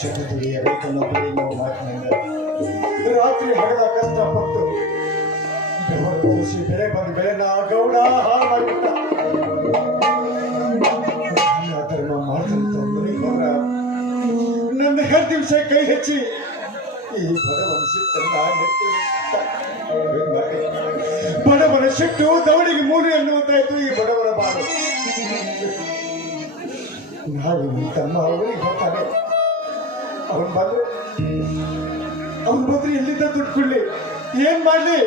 ಜಗತ್ತಿಗೆ ರೈತನೊಬ್ಬರೇ ನಾವು ಮಾತಿನಿಂದ ರಾತ್ರಿ ಹಗಲ ಕಷ್ಟಪಟ್ಟು ಬೆಳೆ ಬಂದು ಬೆಳೆನ ಗೌಡ ಹಾಳು ಮಾಡಿಬಿಟ್ಟ. ಧರ್ಮ ಮಾಡ್ತಂತ ನನ್ನ ಹೆಡ್ ದಿವಸ ಕೈ ಹೆಚ್ಚಿ ಈ ಬಡವನ ಸಿಟ್ಟನ್ನ ನೆತ್ತಿ ಬಡವನ ಸಿಟ್ಟು ದವಡಿಗೆ ಮೂರು ಎನ್ನುವಂತಾಯ್ತು. ಈ ಬಡವನ ಬಾಳು ನಾವು ತಮ್ಮ ಅವನಿಗೆ ಬರ್ತಾನೆ. ಅವನ್ ಬಂದ್ರೆ ಎಲ್ಲಿದ್ದ ದುಡ್ಡು ಕೊಡ್ಲಿ, ಏನ್ ಮಾಡ್ಲಿ?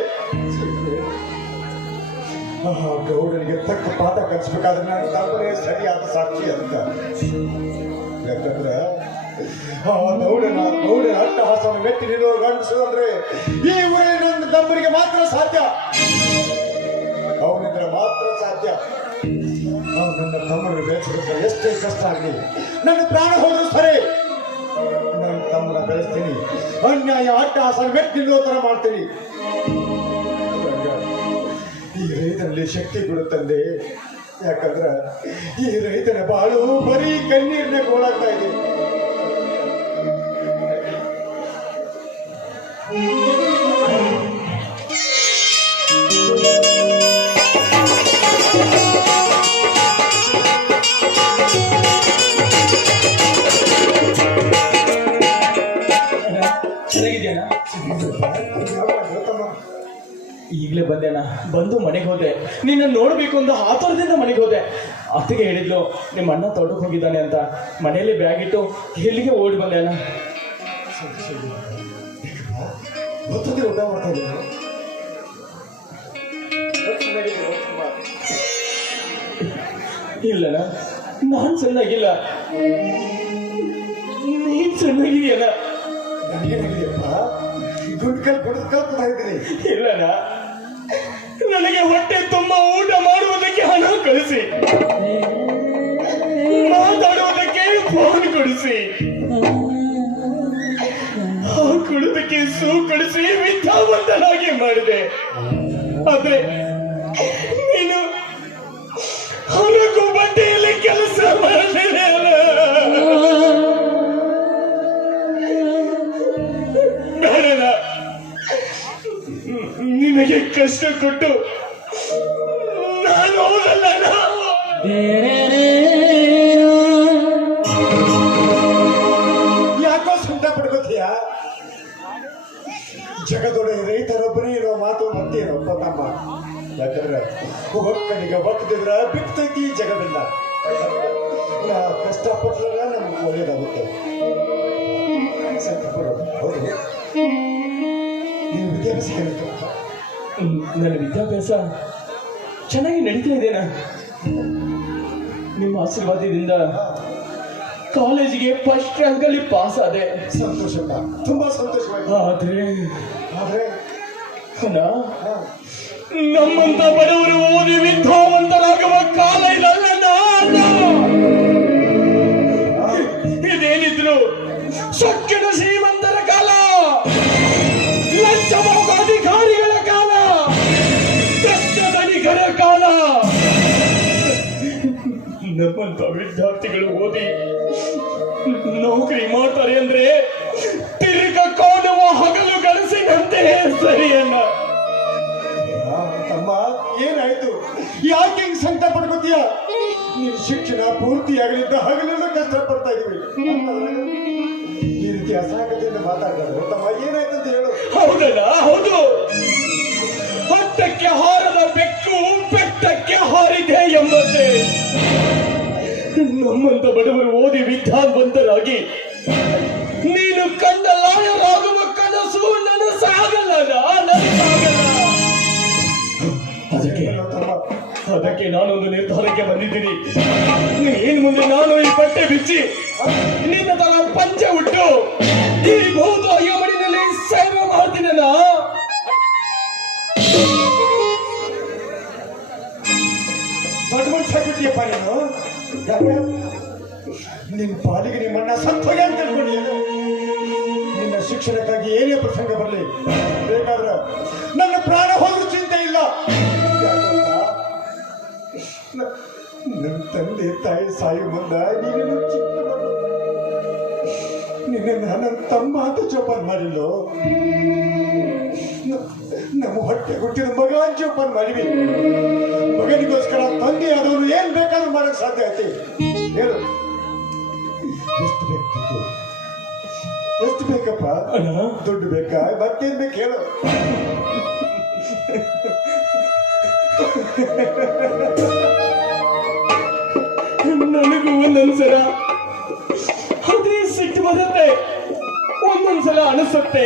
ಗೌಡನಿಗೆ ತಕ್ಕ ಪಾಠ ಕಲಿಸ್ಬೇಕಾದ್ರೆ ನಾನು ತಮ್ಮನೇ ಸರಿಯಾದ ಸಾಕ್ಷಿ ಅಂತ. ಯಾಕಂದ್ರೆ ಗೌಡನ ಅಟ್ಟಹಾಸನ ಮೆಟ್ಟಿ ನಿಲ್ಲೋ ಗಂಡಿಸೋದಂದ್ರೆ ಈ ಊರಿನ ನನ್ನ ತಮ್ಮನಿಗೆ ಮಾತ್ರ ಸಾಧ್ಯ. ಅವನಿದ್ರೆ ಮಾತ್ರ ಸಾಧ್ಯ. ನನ್ನ ತಮ್ಮನಿಗೆ ಬೆಳೆಸಬೇಕು. ಎಷ್ಟೇ ಕಷ್ಟ ಆಗಲಿ, ನನ್ನ ಪ್ರಾಣ ಹೋದ್ರು ಸರಿ, ನನ್ನ ತಮ್ಮನ ಬೆಳೆಸ್ತೀನಿ. ಅನ್ಯಾಯ ಅಟ್ಟಹಾಸನ ಮೆಟ್ಟಿ ನಿಲ್ಲೋ ತರ ಮಾಡ್ತೀನಿ. ಈ ರೈತನಲ್ಲಿ ಶಕ್ತಿ ಕೊಡುತ್ತಂದೆ. ಯಾಕಂದ್ರೆ ಈ ರೈತನ ಬಾಳು ಬರೀ ಕಣ್ಣೀರ್ನೇ ಗೋಳಾಗ್ತಾ ಇದೆ. ಚೆನ್ನಾಗಿದ್ಯಾನ? ಈಗಲೇ ಬಂದೇನ? ಬಂದು ಮನೆಗೆ ಹೋದೆ. ನಿನ್ನ ನೋಡ್ಬೇಕು ಅಂತ ಆತುರದಿಂದ ಮನೆಗೆ ಹೋದೆ. ಅತ್ತಿಗೆ ಹೇಳಿದ್ಲು ನಿಮ್ಮ ಅಣ್ಣ ತೋಟಕ್ಕೆ ಹೋಗಿದ್ದಾನೆ ಅಂತ. ಮನೆಯಲ್ಲಿ ಬ್ಯಾಗ್ ಇಟ್ಟು ಎಲ್ಲಿಗೆ ಓಡಿ ಬಂದೇನ? ಊಟ ಮಾಡ್ತಾ ಇಲ್ಲಣ್ಣ, ನಾನ್ ಚೆನ್ನಾಗಿಲ್ಲ. ನೀನ್ ಚೆನ್ನಾಗಿದೆಯಲ್ಲ? ನನಗೇನಾಗಿದೆಯಪ್ಪ? ಗುಂಡ್ಕಲ್ ಕುಡಿದ್ಕೊಳ್ತಾ ಇದ್ದೀನಿ. ಇಲ್ಲಣ್ಣ, ನನಗೆ ಹೊಟ್ಟೆ ತುಂಬ ಊಟ ಮಾಡುವುದಕ್ಕೆ ಹಣ ಕಳಿಸಿ, ಮಾತಾಡುವುದಕ್ಕೆ ಫೋನ್ ಕೊಡಿಸಿ, ಕುಡಿದಕ್ಕೆ ಸೂ ಕೊಡಿಸಿ ವಿದ್ಯಾವಂತನಾಗಿ ಮಾಡಿದೆ. ಆದ್ರೆ ನೀನು ಹಣಕ್ಕೂ ಬಟ್ಟೆಯಲ್ಲಿ ಕೆಲಸ ಮಾಡ್ತೇನೆ. ಬೇಡ, ನಿನಗೆ ಕಷ್ಟ ಕೊಟ್ಟು ನಾನು ಹೋಗಲ್ಲ. ಯಾಕೋ ಸಂತ ಪಡ್ಕೋತೀಯ? ಜಗದೊಡೆ ರೈತರೊಬ್ಬರೇ ಇರೋ ಮಾತು ಮತ್ತೇನಪ್ಪ ತಮ್ಮ. ಯಾಕಂದ್ರೆ ಒಕ್ಕನಿಗೆ ಒಕ್ಕದಿದ್ರ ಬಿತ್ತೈತಿ ಜಗವಿಲ್ಲ. ನಾವು ಕಷ್ಟಪಟ್ಟಾಗ ನಮ್ಗೆ ಒಳ್ಳೇದಾಗುತ್ತೆ. ಹೌದು, ನೀವು ವಿದ್ಯಾಭ್ಯಾಸ ಹೇಳಿದ್ರು. ನನ್ನ ವಿದ್ಯಾಭ್ಯಾಸ ಚೆನ್ನಾಗಿ ನಡೀತಾ ಇದೆನಾ? ನಿಮ್ಮ ಆಶೀರ್ವಾದದಿಂದ ಕಾಲೇಜಿಗೆ ಫಸ್ಟ್ ರ್ಯಾಂಕ್ ಅಲ್ಲಿ ಪಾಸ್ ಆದೆ. ಸಂತೋಷಪ್ಪ, ತುಂಬಾ ಸಂತೋಷವಾಗಿದೆ. ಆದ್ರೆ ನಮ್ಮಂತ ಬಡವರು ಓದಿ ವಿದ್ಯಾವಂತರಾಗುವ ಕಾಲ ಇದಲ್ಲ. ಇದೇನಿದ್ರು ಸೊಕ್ಕಿನ ಶ್ರೀಮಂತರ ಕಾಲ, ಲಂಚ ಅಧಿಕಾರಿಗಳ ಕಾಲ, ಭ್ರಷ್ಟ ಧನಿಕರ ಕಾಲ. ನಮ್ಮಂತ ವಿದ್ಯಾರ್ಥಿಗಳು ಓದಿ ನೌಕರಿ ಮಾಡ್ತಾರೆ ಅಂದ್ರೆ ತಿರುಗ ಕಾಣುವ ಹಗಲು ಗಣಸಿನಂತೆ ಸರಿಯಲ್ಲ. ತಮ್ಮ, ಏನಾಯ್ತು? ಯಾಕೆ ಹಿಂಗ್ ಸಂಕಟ ಪಡ್ಕೋತೀಯ? ನೀನ್ ಶಿಕ್ಷಣ ಪೂರ್ತಿ ಆಗಲಿದ್ದ ಹಗಲೆಲ್ಲ ಕಷ್ಟಪಡ್ತಾ ಇದೀವಿ. ಈ ರೀತಿ ಅಸಹಕತೆಯಿಂದ ಮಾತಾಡ್ತಾರೆ ತಮ್ಮ. ಏನಾಯ್ತು ಅಂತ ಹೇಳು. ಹೌದಲ್ಲ? ಹೌದು. ಹತ್ತಕ್ಕೆ ಹಾರದ ಬೆಕ್ಕು ಬೆಟ್ಟಕ್ಕೆ ಹಾರಿದೆ ಎಂಬಂತೆ ನಮ್ಮಂತ ಬಡವರು ಓದಿ ವಿದ್ಯಾವಂತರಾಗಿ ನೀನು ಕಂಡ ಲಾಯರಾಗುವ ಕನಸು ನನಸಾಗಲ್ಲ. ಅದಕ್ಕೆ ನಾನೊಂದು ನಿರ್ಧಾರಕ್ಕೆ ಬಂದಿದ್ದೀನಿ. ಇನ್ ಮುಂದೆ ನಾನು ಈ ಬಟ್ಟೆ ಬಿಚ್ಚಿ ನಿನ್ನ ತರ ಪಂಚೆ ಉಟ್ಟು ಈ ಭೂತ ಯಮಡಿನಲ್ಲಿ ಸೇವೆ ಮಾಡ್ತೀನಲ್ಲ. ದೊಡ್ಡ ಮನುಷ್ಯ ಬಿಟ್ಟಿಯಪ್ಪ ನೀನು. ನಿನ್ನ ಪಾಲಿಗೆ ನಿಮ್ಮಣ್ಣ ಸತ್ತೋಗಿ ಅಂತ ತಿಳ್ಕೊಂಡು ನಿನ್ನ ಶಿಕ್ಷಣಕ್ಕಾಗಿ ಏನೇ ಪ್ರಸಂಗ ಬರಲಿ, ಬೇಕಾದ್ರೆ ನನ್ನ ಪ್ರಾಣ ಹೋದ್ರೂ ಚಿಂತೆ ಇಲ್ಲ. ನನ್ನ ತಂದೆ ತಾಯಿ ಸಾಯಿ ಮುಂದ ನೀನು ನಿನ್ನ ನನ್ನ ತಮ್ಮ ಅಂತ ಜೋಪಾನ ಮಾಡಿಲ್ಲ. ನಮ್ಮ ಹೊಟ್ಟೆ ಹುಟ್ಟಿದ ಮಗ ಜೋಪಾನ ಮಾಡಿವಿ. ಮಗನಿಗೋಸ್ಕರ ತಂದೆ ಆದವನು ಏನ್ ಬೇಕಾದ್ರೂ ಮಾಡಕ್ ಸಾಧ್ಯ ಐತಿ. ಹೇಳು, ಎಷ್ಟು ಬೇಕು? ಎಷ್ಟು ಬೇಕಪ್ಪ? ದುಡ್ಡು ಬೇಕಾ? ಮತ್ತೇನ್ ಬೇಕು ಹೇಳು. ನನಗೂ ಒಂದೊಂದ್ಸಲ ಅದೇ ಸಿಟ್ಟು ಬರುತ್ತೆ, ಒಂದೊಂದ್ಸಲ ಅನಿಸುತ್ತೆ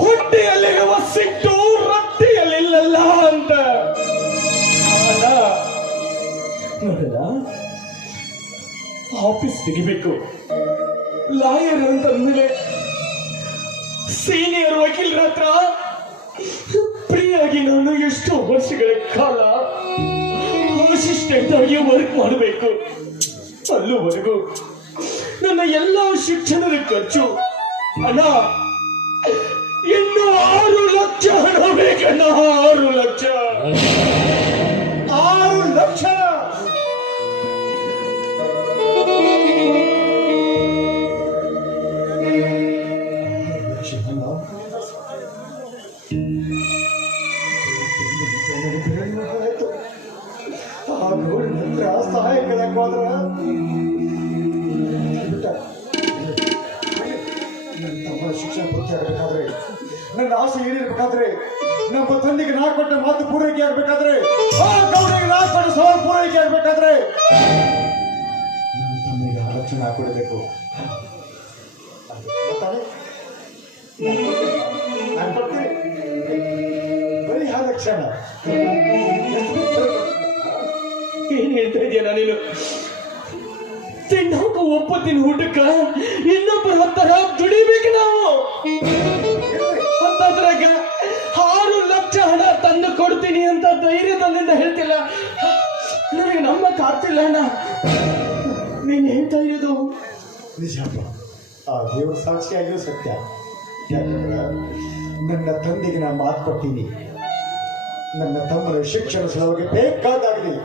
ಹೊಟ್ಟೆಯಲ್ಲಿರುವ ಸಿಟ್ಟು ರೊಟ್ಟಿಯಲ್ಲಿಲ್ಲಲ್ಲ ಅಂತ. ನೋಡಲ್ಲ, ಆಫೀಸ್ ತೆಗಿಬೇಕು, ಲಾಯರ್ ಅಂತ ಅಂದ್ಮೇಲೆ ಸೀನಿಯರ್ ವಕೀಲರ ಹತ್ರ ಫ್ರೀಯಾಗಿ ನಾನು ಎಷ್ಟೋ ವರ್ಷಗಳ ಕಾಲ ಅಸಿಸ್ಟೆಂಟ್ ಆಗಿ ವರ್ಕ್ ಮಾಡಬೇಕು. ಅಲ್ಲಿವರೆಗೂ ನನ್ನ ಎಲ್ಲ ಶಿಕ್ಷಣದ ಖರ್ಚು ಹಣ ಇನ್ನು 6 ಲಕ್ಷ ಹಣ ಬೇಕಣ್ಣ. 6 ಲಕ್ಷ. 6 ಲಕ್ಷ. ನಂತರ ಸಹಾಯ ಕೇಳಕ್ ಹೋದ್ರ ನನ್ನ ತಮ್ಮ ಶಿಕ್ಷಣ ಪೂರ್ತಿ ಆಗಬೇಕಾದ್ರೆ, ನನ್ನ ಆಸೆ ಈಡೇರಬೇಕಾದ್ರೆ, ನಮ್ಮ ತಂದೆಗೆ ನಾ ಕೊಟ್ಟ ಮಾತು ಪೂರೈಕೆ ಆಗ್ಬೇಕಾದ್ರೆ, ಆ ಗೌಡಿಗೆ ನಾ ಕೊಟ್ಟ ಸವಾಲು ಪೂರೈಕೆ ಆಗ್ಬೇಕಾದ್ರೆ ನನ್ನ ತಮ್ಮಿಗೆ 6 ಲಕ್ಷ ನಾ ಕೊಡಬೇಕು. ನಾನು ಕೊಡ್ತೀನಿ ಬರೀ 6 ಲಕ್ಷ. ಏನ್ ಹೇಳ್ತಾ ಇದೆಯಲ್ಲ ನೀನು? ತಿನ್ನೋಕ ಒಪ್ಪತ್ತಿನ ಊಟಕ್ಕ ಇನ್ನೊಬ್ಬರ ಹತ್ತರ ದುಡಿಬೇಕು ನಾವು. ಅಂತದ್ರಾಗ 6 ಲಕ್ಷ ಹಣ ತಂದು ಕೊಡ್ತೀನಿ ಅಂತ ಧೈರ್ಯದಿಂದ ಹೇಳ್ತಿಲ್ಲ. ನನಗೆ ನಂಬಕ್ ಆಗ್ತಿಲ್ಲ ಅಣ್ಣ. ನೀನ್ ಹೇಳ್ತಾ ಇರೋದು ನಿಜಪ್ಪ. ಆ ದೇವ್ರ ಸಾಕ್ಷಿಯಾಗಿಯೂ ಸತ್ಯ. ಯಾಕಂದ್ರೆ ನನ್ನ ತಂದೆಗೆ ನಾನು ಮಾತು ಕೊಟ್ಟಿನಿ, ನನ್ನ ತಮ್ಮನ ಶಿಕ್ಷಣ ಸಲುವಾಗಿ ಬೇಕಾದಾಗಲಿ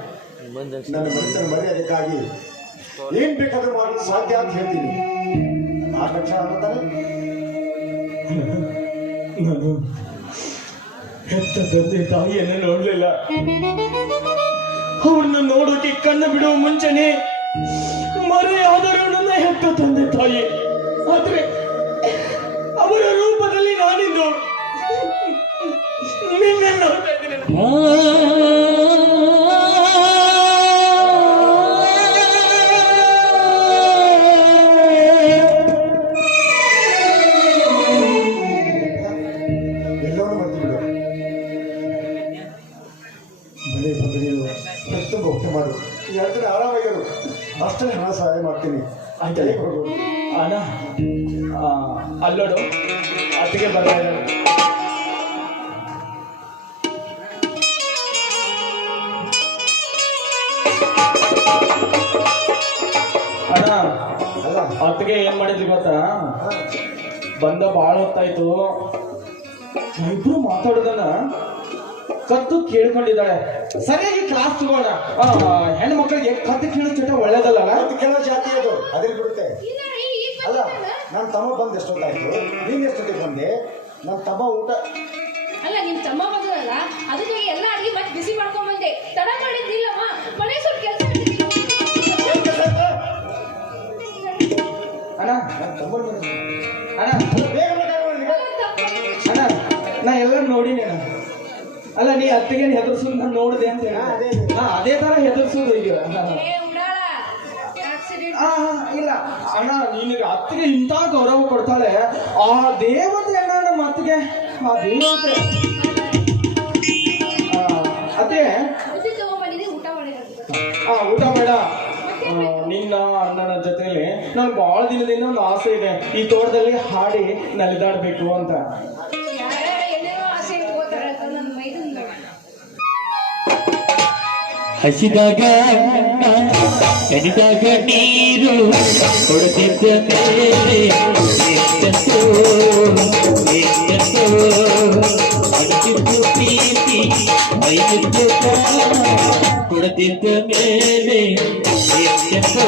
ನನ್ನ ಮನೆತನ ಮರ್ಯಾದಕ್ಕಾಗಿ ಏನ್ ಬೇಕಾದ್ರೂ ಮಾಡಲು ಸಾಧ್ಯ ಅಂತ ಹೇಳ್ತೀನಿ. 6 ಲಕ್ಷ ಅನ್ನತಾನೆ. ನಾನು ಹೆತ್ತ ತಂದೆ ತಾಯಿಯನ್ನ ನೋಡ್ಲಿಲ್ಲ. ಅವ್ರನ್ನ ನೋಡೋಕೆ ಕಣ್ಣು ಬಿಡುವ ಮುಂಚೆನೆ ಮರೆಯಾದರೂ ನನ್ನ ಹೆತ್ತ ತಂದೆ ತಾಯಿ. ಆದ್ರೆ ಅವರ ರೂಪದಲ್ಲಿ ನಾನಿಂದು ನಿನ್ನ ನೋಡ್ತಾ ಇದ್ದೀನಿ. ಎಲ್ಲವನ್ನೂ ಮರ್ತು ಬಿಡು. ಮನೆ ಬಂದು ನೀನು ತುಂಬ ಊಟ ಮಾಡು, 2 ದಿನ ಆರಾಮಾಗಿರು. ಅಷ್ಟೇ ಹಣ ಸಹಾಯ ಮಾಡ್ತೀನಿ. ಆಯ್ತಲ್ಲ ಹೋಗು ಅಣ್ಣ. ಅಲ್ಲೋಡು, ಅತ್ತಿಗೆ ಬರ್ತಾ ಇದ್ದಾಳೆ. ಅಣ್ಣ, ಅಲ್ಲ ಅತ್ತಿಗೆ ಏನ್ ಮಾಡಿದ್ರಿ ಗೊತ್ತಾ? ಬಂದ ಬಾಳ ಹೊತ್ತಾಯ್ತು. ಇಬ್ರು ಮಾತಾಡೋದನ್ನ ಕತ್ತು ಕೇಳ್ಕೊಂಡಿದ್ದಾಳೆ. ಸರಿಯಾಗಿ ಕ್ಲಾಸ್ ತಗೋಣ. ಹೆಣ್ಣು ಮಕ್ಕಳಿಗೆ ಕತ್ತು ಕೇಳೋ ಚಟ ಒಳ್ಳೇದಲ್ಲ. ಅದು ಕೆಲವು ಜಾತಿ ಅದು, ಅದೇ ಬಿಡುತ್ತೆ. ಅಲ್ಲ, ನನ್ನ ತಮ್ಮ ಬಂದು ಎಷ್ಟೊತ್ತಾಯ್ತು, ನೀನ್ ಎಷ್ಟೊತ್ತಿಗೆ ಬಂದೆ? ನನ್ನ ತಮ್ಮ ಊಟ ಅಲ್ಲ, ನಿಮ್ ತಮ್ಮ ಬಂದಲ್ಲ, ಅದಕ್ಕೆ ಎಲ್ಲ ಅಡಿಗೆ ಮತ್ತೆ ಬಿಸಿ ಮಾಡ್ಕೊಂಡ್ ಬಂದೆ. ತಡ ಮಾಡಿದ್ದಿಲ್ಲಮ್ಮ, ಮನೆ ಸ್ವಲ್ಪ ಕೆಲಸ ಅಣ್ಣ. ನನ್ನ ತಮ್ಮನ ಮನೆ ಅಣ್ಣ, ಬೇಗ ಬೇಕಾದ್ರೆ ನಿನಗೆ. ಅಣ್ಣ, ನಾ ಎಲ್ಲ ನೋಡಿನಿ ಅಣ್ಣ. ಅಲ್ಲ, ನೀ ಅತ್ತಿಗೆ ಹೆದರ್ಸೋದು ನಾನು ನೋಡಿದೆ ಅಂತ ಹೇಳಿ. ಅದೇ ತರ ಹೆದರ್ಸೋದು ಈಗ. ಇಲ್ಲ ಅಣ್ಣ, ನಿನಗೆ ಅತ್ತಿಗೆ ಇಂಥ ಗೌರವ ಕೊಡ್ತಾಳೆ. ಆ ದೇವತೆ ಅಣ್ಣ, ನಮ್ಮ ಅತ್ತಿಗೆ ಆ ದೇವತೆ. ಅದೇ ಊಟ ಮಾಡಿರೋದು. ಊಟ ಬೇಡ. ನಿನ್ನ ಅಣ್ಣನ ಜೊತೆಲಿ ನನ್ ಬಹಳ ದಿನದಿಂದ ಒಂದು ಆಸೆ ಇದೆ, ಈ ತೋಟದಲ್ಲಿ ಹಾಡಿ ನಲಿದಾಡ್ಬೇಕು ಅಂತ. ಏನೇನೋ ಆಸೆ ಇಟ್ಕೋತಾರೆ ನನ್ನ ಮೈದನ್. ಹಸಿದಾಗ ಕಡಿದಾಗ ನೀರು ಕೊಡುತ್ತಿದ್ದ ಮೇಲೆ ಎಷ್ಟೆಂತೋ ಅಡುತ್ತಿದ್ದು ಪ್ರೀತಿ ಐದು ಕೊಡುತ್ತಿದ್ದ ಮೇಲೆ ಎಷ್ಟೆಂತೋ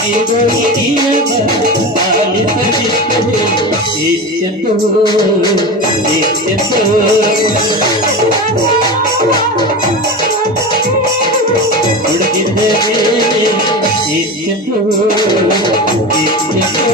ನೀರು ನಿಯಮ ಪಾಲಿಸದಿದ್ದರೆ ಎಚ್ಚೆತ್ತೋ ಎಚ್ಚೆತ್ತೋ ಹುಡುಗಿದ್ದ ಮೇಲೆ ಎಚ್ಚೆತ್ತೋ ಎಚ್ಚೆತ್ತೋ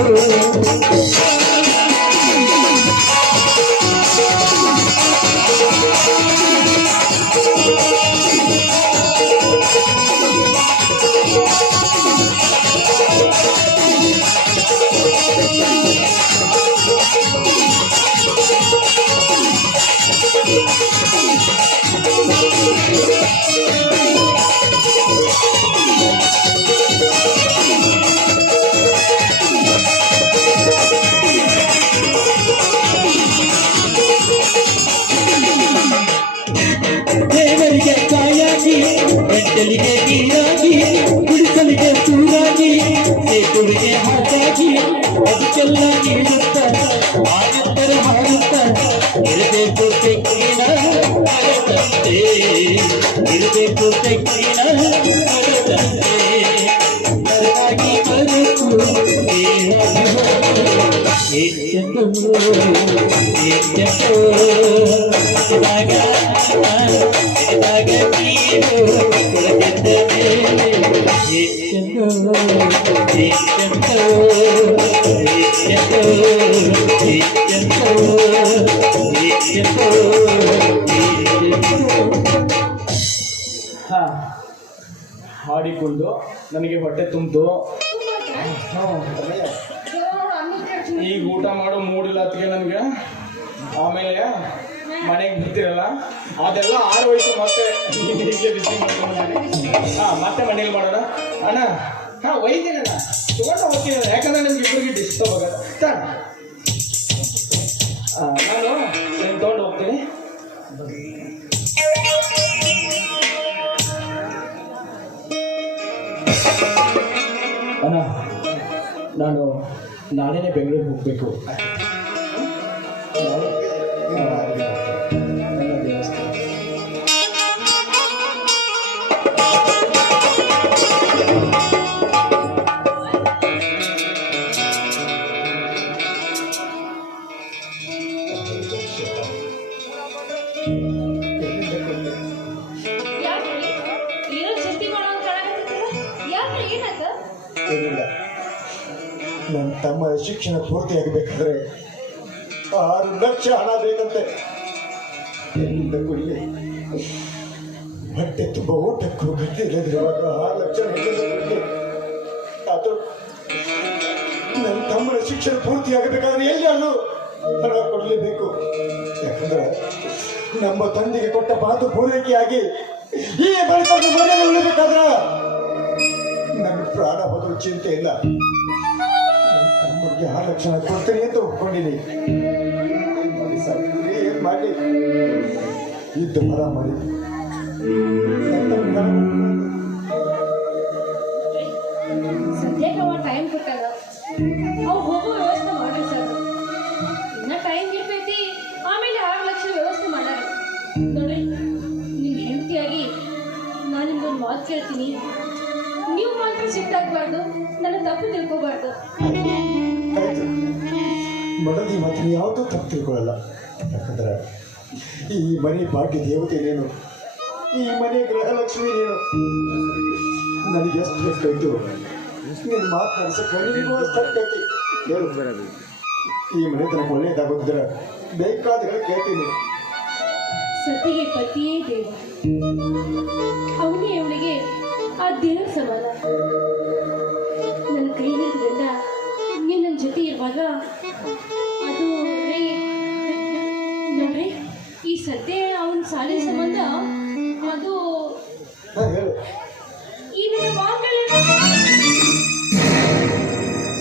ದೇವರಿಗೆ ಕಾಯಾಗಿ ಗಂಟಲಿಗೆ ನೀರಾಗಿ ಗುಡಿಸಲಿಗೆ ಸೂರಾಗಿ ಸೇತುವಿಗೆ ಹಾಗಾಗಿ ಅದಕ್ಕೆಲ್ಲ ನೀಡುತ್ತ ಆನಂತರ ಹಾಡುತ್ತ ಇರಬೇಕು ತೆಕ್ಕಿನ ಮಗದಂತೆ ಇರಬೇಕು ತೆಕ್ಕಿನ ಮಗದಂತೆ ನರನಾಗಿ ಬರುತ್ತು ಎಚ್ಚೆತ್ತು ಎಚ್ಚೆತ್ತು ನೀರು ಕೊಡದಿದ್ದ ಮೇಲೆ ಎಚ್ಚೆತ್ತು ಎಚ್ಚೆತ್ತು ಎಚ್ಚೆತ್ತು ಎಚ್ಚೆತ್ತು ಎಚ್ಚೆತ್ತು ಹಾ ಹಾಡಿಕೊಂಡು ನನಗೆ ಹೊಟ್ಟೆ ತುಂಬಿತು. ಈಗ ಊಟ ಮಾಡೋ ಮೂಡಿಲ್ಲ ಅದಕ್ಕೆ ನನಗೆ. ಆಮೇಲೆ ಮನೆಗೆ ಬರ್ತಿರಲ್ಲ ಅದೆಲ್ಲ ಆರೋಯ್ತು ಮತ್ತೆ ಈಗಲೇ ಬಿಸಿ ಮಾಡ್ಕೊಂಡು ಮತ್ತೆ ಮನೇಲಿ ಮಾಡೋಣ ಅಣ್ಣ. ಒಯ್ತೀನಿ ಅಣ್ಣ, ತಗೊಂಡು ಹೋಗ್ತೀನಿ ಅಣ್ಣ, ಯಾಕಂದ್ರೆ ನಿಮ್ಗೆ ಇಬ್ಬರಿಗೆ ಡಿಸ್ಟರ್ಬ್ ಆಗೋದು. ನಾನು ತಗೊಂಡು ಹೋಗ್ತೀನಿ. ಅಣ್ಣ ನಾನು ನಾಳೆನೇ ಬೆಂಗಳೂರಿಗೆ ಹೋಗ್ಬೇಕು. ಏನಿಲ್ಲ, ನನ್ನ ತಮ್ಮ ಶಿಕ್ಷಣ ಪೂರ್ತಿಯಾಗಬೇಕಾದ್ರೆ 6 ಲಕ್ಷ ಹಣ ಬೇಕಂತೆ. ಎಲ್ಲಿಂದ ಕೊಡಲಿ? ಹೊಟ್ಟೆ ತುಂಬ ಊಟಕ್ಕೂ ಗಟ್ಟಿ ಇಲ್ಲದಿರುವಾಗ 6 ಲಕ್ಷ ಎಲ್ಲಿಂದ ಕೊಡಲಿ? ಅದು ನನ್ನ ತಮ್ಮನ ಶಿಕ್ಷಣ ಪೂರ್ತಿಯಾಗಬೇಕಾದ್ರೆ ಎಲ್ಲಿ ಅದು ಹಣ ಕೊಡಲೇಬೇಕು. ಯಾಕಂದ್ರೆ ನಮ್ಮ ತಂದೆಗೆ ಕೊಟ್ಟ ಮಾತು ಪೂರೈಕೆಯಾಗಿ ಈ ಬಳಿಕ ಮನೆಯಲ್ಲಿ ಉಳಿಬೇಕಾದ್ರೆ ನನ್ನ ಪ್ರಾಣ ಹೋದ್ರೂ ಚಿಂತೆ ಇಲ್ಲ. ತಮ್ಮಗೆ 6 ಲಕ್ಷ ಕೊಡ್ತೀನಿ ಅಂತ ಒಪ್ಕೊಂಡಿನಿ. ಏನ್ ಮಾಡಿ ಇದ್ದು ಮರ ಮಾಡಿ ಸದ್ಯಕ್ಕೆ ಅವ ಟೈಮ್ ಕೊಟ್ಟಾಗ ಅವ್ ಹೋಗೋ ವ್ಯವಸ್ಥೆ ಮಾಡ್ರಿ ಸರ್. ಇನ್ನ ಟೈಮ್ ಇರ್ತೈತಿ, ಆಮೇಲೆ 6 ಲಕ್ಷ ವ್ಯವಸ್ಥೆ ಮಾಡ್ಯಾರ ನೋಡ್ರಿ. ನಿಮ್ ಹೆಂಡತಿಯಾಗಿ ನಾನು ನಿಮ್ಗೊಂದು ಮಾತು ಕೇಳ್ತೀನಿ, ನೀವು ಮಾತ್ರ ಸಿಟ್ಟಾಗಬಾರ್ದು, ನನ್ನ ತಪ್ಪು ತಿಳ್ಕೋಬಾರ್ದು. ಆಯ್ತು, ಮಡದಿ ಮಾತ್ರ ಯಾವುದೂ ತಪ್ಪು ತಿಳ್ಕೊಳ್ಳಲ್ಲ. ಯಾಕಂದ್ರೆ ಈ ಮನೆ ಭಾಗ್ಯ ದೇವತೆ ನೀನು, ಈ ಮನೆ ಗೃಹಲಕ್ಷ್ಮಿ ನೀನು. ನನಗೆ ಎಷ್ಟು ಬೇಕಾಯ್ತು ನೀನು ಮಾತನಾಡಿಸಕ್ಕೆ ನಿನಗೂ ಅಷ್ಟು ಹಕ್ಕೈತಿ. ಹೇಳು, ಈ ಮನೆ ನನಗೆ ಒಳ್ಳೇದಾಗೋದಿದ್ರೆ ಬೇಕಾದ್ರೆ ಕೇಳ್ತೀನಿ. ಸತಿಗೆ ಪತಿಯೇ ದೇವ, ಅವನೇ ಅವನಿಗೆ ಆ ದೇವರ ಸಮಾನ. ನನ್ನ ಕೈ ಹಿಡಿದ್ರಿಂದ ನೀನು ನನ್ನ ಜೊತೆ ಇರುವಾಗ ಅದು ನೋಡ್ರಿ, ಈ ಸದ್ಯ ಅವನ ಸಾಲಿನ ಸಂಬಂಧ ಅದು ಹೇಳು ಈ ನನ್ನ ಮಾಂಗಲ್ಯ.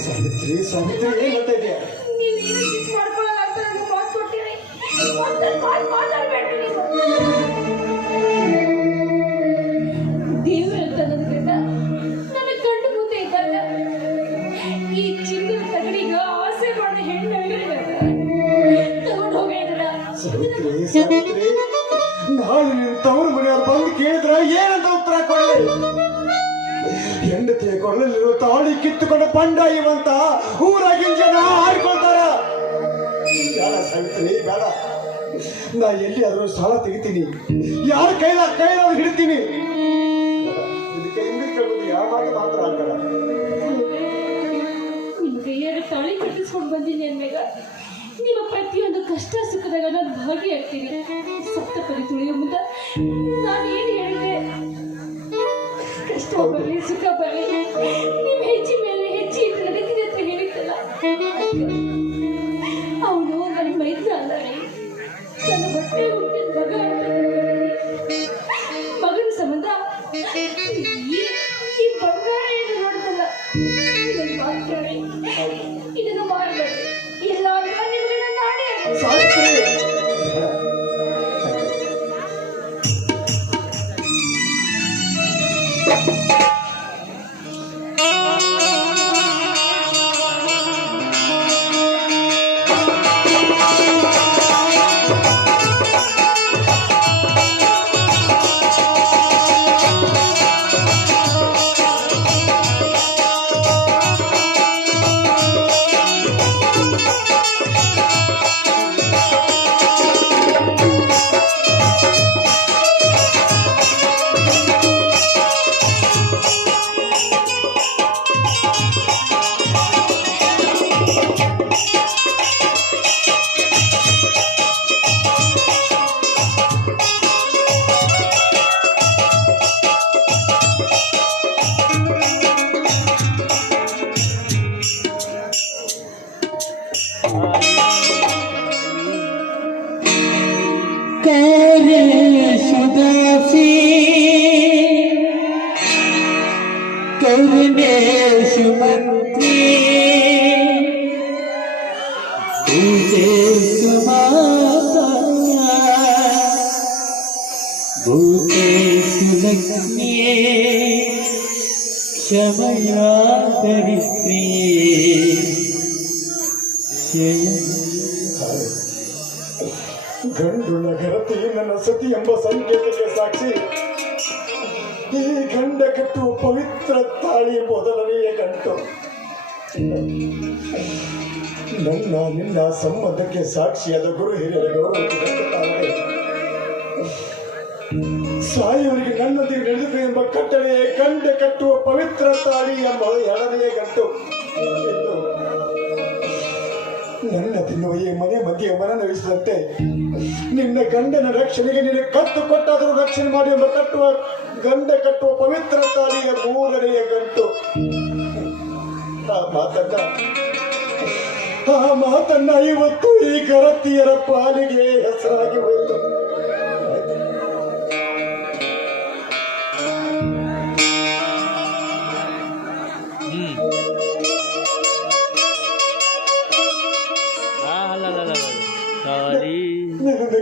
ಸಾವಿತ್ರಿ, ಸಾವಿತ್ರಿ ಏನ್ ಮಾಡ್ತಾ ಇದೆಯಾ? ನೀವೇನು ಸಿಟ್ಟು ಮಾಡ್ಕೊಳ್ಳಲ್ಲ ಅಂತ ನನಗೆ ಮಾತು ಕೊಟ್ಟಿರಿ. ಮಾತಾಡ್ಬೇಡ್ರಿ ನೀವು. ದೇವರಂತ ನನ್ನ ಗಂಡ ನನ್ನ ಕಣ್ಣು ಮುಂದೆ ಇದ್ದಾಗ ಈ ಚಿನ್ನದ ತಗಡಿಗ ಆಸೆ ಮಾಡೋ ಹೆಣ್ಣು ತಗೊಂಡು ಹೋಗಿದ್ರ. ಸಾವಿತ್ರಿ, ಸಾವಿತ್ರಿ, ನಾಳೆ ನಿನ್ನ ತವರು ಮನೆಯವ್ರು ಬಂದು ಕೇಳಿದ್ರ ಏನಂತ ಉತ್ತರ ಕೊಡಲಿ? ಹೆಂಡತಿ ತಂಗಿಯ ಕೊರಳಲ್ಲಿರೋ ತಾಳಿ ಕಿತ್ತುಕೊಂಡು ಪಂಡ ಇವಂತ ಊರಾಗಿನ ಜನ ಆಡ್ಕೊಳ್ತಾರ. ಬೇಡ ಸಾವಿತ್ರಿ, ಬೇಡ. ನಾ ಎಲ್ಲಿ ಆದ್ರೂ ಸಾಲ ತೆಗಿತೀನಿ, ಯಾರ ಕೈಲಾದ್ರೂ ಹಿಡ್ತೀನಿ. ಇದಕ್ಕೆ ಹಿಂದಿನ ಕೇಳ್ಬೋದು, ಯಾವಾಗ ಮಾತ್ರ ಆಗ್ತಾರ. ನಿಮ್ಗೆ 2 ತಾಳಿ ಕಟ್ಟಿಸ್ಕೊಂಡು ಬಂದೀನಿ ಅಂದಾಗ ನಿಮ್ಮ ಪ್ರತಿಯೊಂದು ಕಷ್ಟ ಸುಖದಾಗ ನಾನು ಭಾಗಿಯಾಗ್ತೀನಿ. ಸಪ್ತಪದಿ ತುಳಿಯೋ ಮುಂದೆ ನಾನು ಏನು ಹೇಳಿದೆ? ಕಷ್ಟ ಬರಲಿ ಸುಖ ಬರಲಿ ನೀವು ಹೆಚ್ಚಿ ಮೇಲೆ ಹೆಚ್ಚಿ ನಡೀತಿದೆ ಅಂತ ಹೇಳಿದ್ದಲ್ಲ. ಅವನು ನನ್ನ ಮೈದ ಅಲ್ಲ ರೀ, ನನ್ನ ಬಟ್ಟೆ ಹುಟ್ಟಿದ ಮಗ. ಮಗನ ಸಂಬಂಧ ಈ ಬಂಗಾರ ಏನು ನೋಡ್ದಲ್ಲ. ನನ್ನ ಮಾತು ಕೇಳಿ, ಇದನ್ನು ಮಾಡಬೇಡಿ. ಇಲ್ಲ ಅಂದ್ರೆ ನಿಮಗೆ ನನ್ನ ನಾನೇ ಸಾವಿತ್ರಿ, करुणेशु मंत्री भूतेषु माता भूतेषु लक्ष्मी क्षमया दरिद्री ಗಂಡು ನಗರತಿ ನನ್ನ ಸತಿ ಎಂಬ ಸಂಕೇತಕ್ಕೆ ಸಾಕ್ಷಿ. ಈ ಗಂಡ ಕಟ್ಟುವ ಪವಿತ್ರ ತಾಳಿ ಮೊದಲನೆಯ ಗಂಟು. ನನ್ನ ನಿನ್ನ ಸಂಬಂಧಕ್ಕೆ ಸಾಕ್ಷಿಯಾದ ಗುರು ಹಿರಿಯರ ಗೌರವಕ್ಕೆ ಸಾಯಿಯವರಿಗೆ ನನ್ನೊಂದಿಗೆ ನಡೆದುಕೋ ಎಂಬ ಕಟ್ಟಳೆ ಗಂಡ ಕಟ್ಟುವ ಪವಿತ್ರ ತಾಳಿ ಎಂಬ 2ನೇ ಗಂಟು. ನನ್ನ ತಿನ್ನುವ ಈ ಮನೆ ಮಧ್ಯೆ ಮನನವಿಸಿದಂತೆ ನಿನ್ನ ಗಂಡನ ರಕ್ಷಣೆಗೆ ನಿನ್ನ ಕತ್ತು ಕೊಟ್ಟಾದರೂ ರಕ್ಷಣೆ ಮಾಡಿ ಎಂಬ ಗಂಡ ಕಟ್ಟುವ ಪವಿತ್ರ ತಾಳಿಯ 3ನೇ ಗಂಟು. ಆ ಮಾತನ್ನ ಇವತ್ತು ಈ ಗರತಿಯರ ಪಾಲಿಗೆ ಹೆಸರಾಗಿ ಹೋಯಿತು.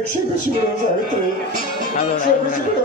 ಕ್ಷಮಿಸಿಬಿಡು ಸಾವಿತ್ರಿ, ಕ್ಷಮಿಸಿಬಿಡು.